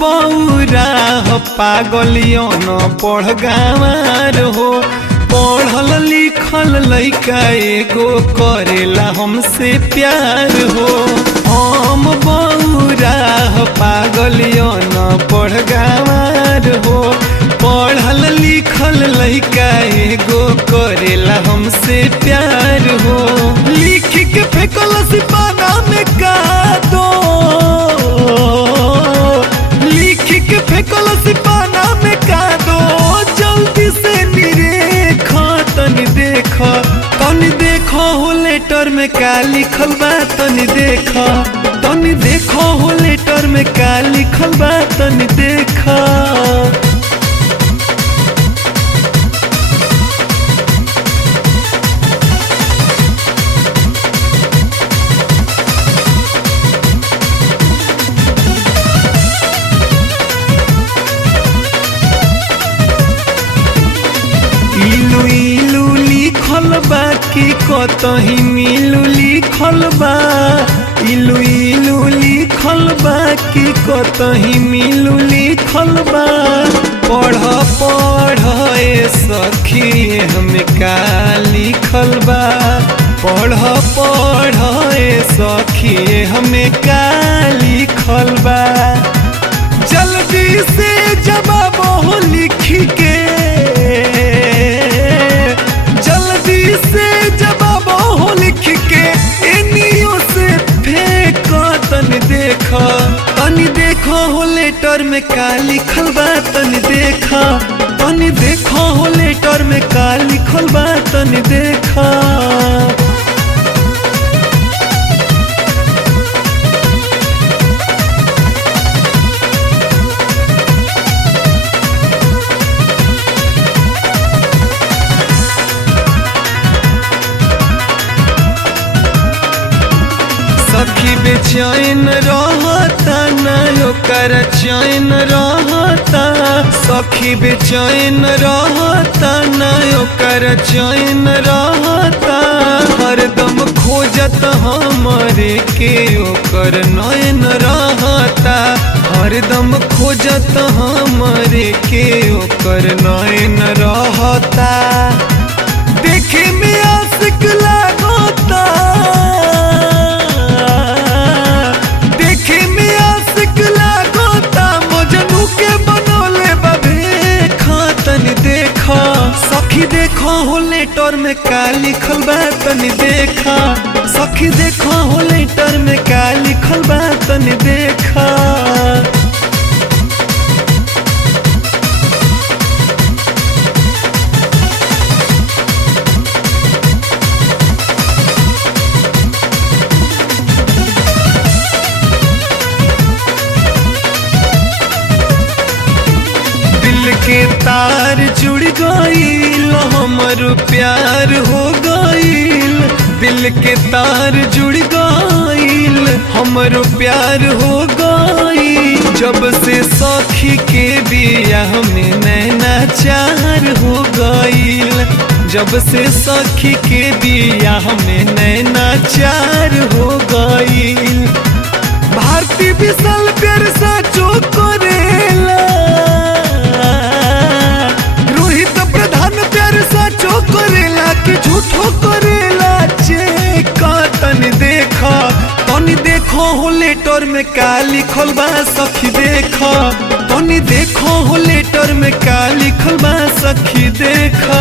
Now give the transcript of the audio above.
बौरा हो पागलियों न पढ़ गाँवार हो। पढ़ल लिखल लइका एगो करेला हमसे प्यार हो। हम बौरा हो पागलियों न पढ़ गाँवार हो। पढ़ल लिखल लइका एगो करेला हमसे प्यार हो। लिख के फेंकल सिपाना में का दो, लिख के फेंकल सिपाना में का दो। जल्दी से निरेखा तनी देखा, तनी देखो हो लेटर में का लिखल बा। तनी देखा, तनी देखो हो लेटर में का लिखल बा। तनी देखा इलू इलू लिखल बा कि कतही मिलू लिखल बा। इलू इलू लिखल बा कि कतही मिलू लिखल बा। पढ़ पढ़ ए सखी हमें का लिखल बा। पढ़ पढ़ ए सखी हमें का लिखल बा। जल्दी से जवाब हो लिख के, जल्दी से जवाब हो लिख के। एनियो से फेंक तनी देखा, तनी देखो हो लेटर में का लिखल बा। तनी देखा, तनी देखो हो लेटर में का लिखल बा। तनी देखा सखी बेचैन रहता ना ओकर चैन रहता। सखी बेचैन रहता ना ओकर चैन रहता। हरदम खोजत हमरे के ओकर नैन रहता। हरदम खोजत हमरे के ओकर नैन रहता। देखे में आशिक लागता, देखे में आशिक लागता। मजनू के बनौले बाबे खा। तनी देखा सखी देखो हो लेटर में का लिखल बा। तनी देखा सखी देखो हो लेटर में का लिखल बा। तनी देखा के तार जुड़ गईल हमर प्यार हो गईल। दिल के तार जुड़ गईल हमर प्यार हो गईल। जब से सखी के बियाह में नैना चार हो गईल। जब से सखी के बियाह में नैना चार हो गईल। भारती विशाल प्यार साचो करेला। करेला कि झूठो करेला चेका। तनी देखा, तनी देखो हो लेटर में का लिखल बा। सखी देखा, तनी देखो हो लेटर में का लिखल बा। सखी देखा।